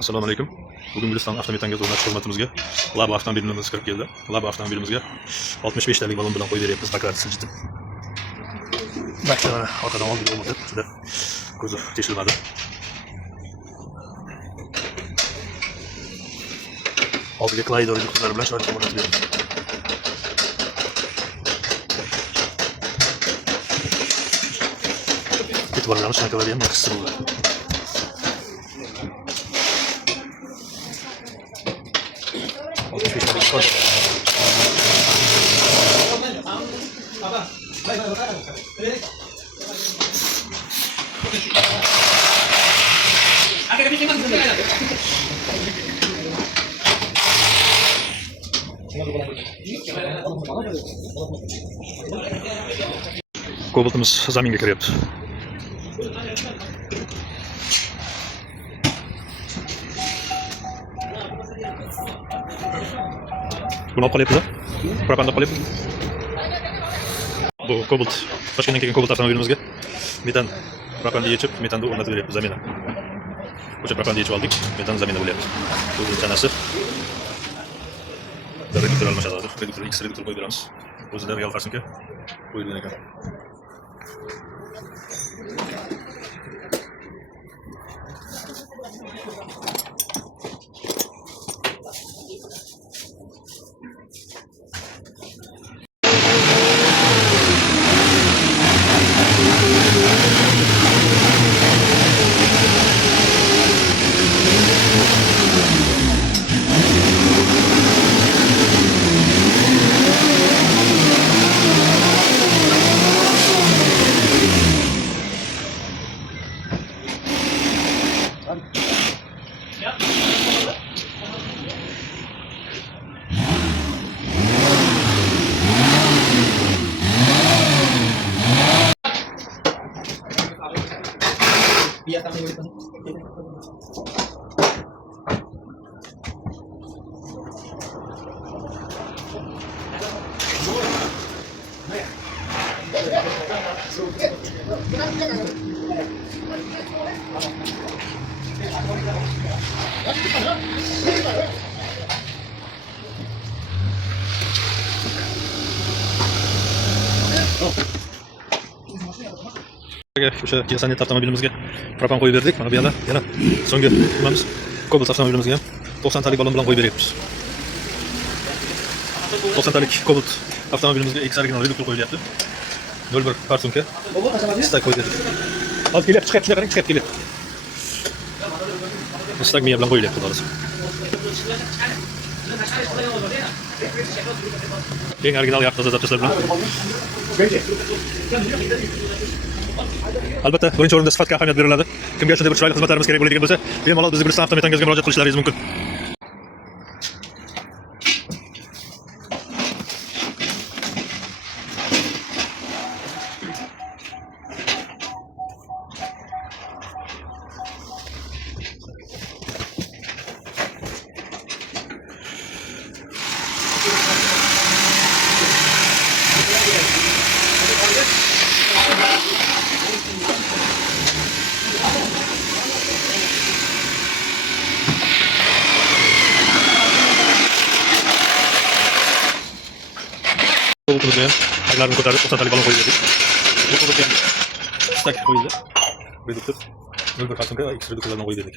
Assalomu alaykum. Bugun Guliston avtometanga o'rnatish xizmatimizga Labo avtomobilimiz kirib keldi. Labo avtomobilimizga 65 talik balon bilan qo'yib beryapmiz baklarni siljitib. Baklarni orqadan olib o'tib, juda kuzov teshilmadi. Oldiga klaydor yuqumlari bilan sho'rlik o'rnatib beramiz. E'tiborlarimiz shunaqalarga ham yaxshi bo'ladi. Kobaltimiz zaminga kiryapti. Buni olib qolyapmiz. Propanda qolyapti. Bu Cobalt. Toshkentdan kelgan Cobalt avtomobilimizga metan propanda yechib, metanni o'rnatib beryapmiz zamina. O'sha propanda yechib oldik, metan zamina bo'lyapti. Bu tanasi. Reduktor almashadi. Reduktor X reduktor qo'yib beramiz. O'zida real farsinka qo'yilgan ekan. O'sha Kia avtomobilimizga propan qo'yib berdik. Mana bu yerda yana so'nggi nimamiz Cobalt avtomobilimizga 90 talik balon bilan qo'yib beryapmiz. 90 talik Cobalt avtomobilimizga X original reduktor qo'yilyapti. 01 parsunka. Stak qo'yib berdik. Olib kelyapti, chiqyapti, qarang, chiqyapti kelyapti. Stak miya bilan qo'yilyapti doğrusu. Eng original yaxshi zapchastlar bilan. Albatta, birinchi o'rinda sifatga ahamiyat beriladi. Kimga shunday bir chiroyli xizmatlarimiz kerak bo'ladigan bo'lsa, bemalol bizni Guliston avtometangizga murojaat qilishlaringiz mumkin. Kobaltımızda ham aylarni ko'tarib 90 talik balon qo'yib berdik. Bu kobaltga stak qo'yildi. Reduktor 01 parsunka X reduktorlarni qo'yib berdik.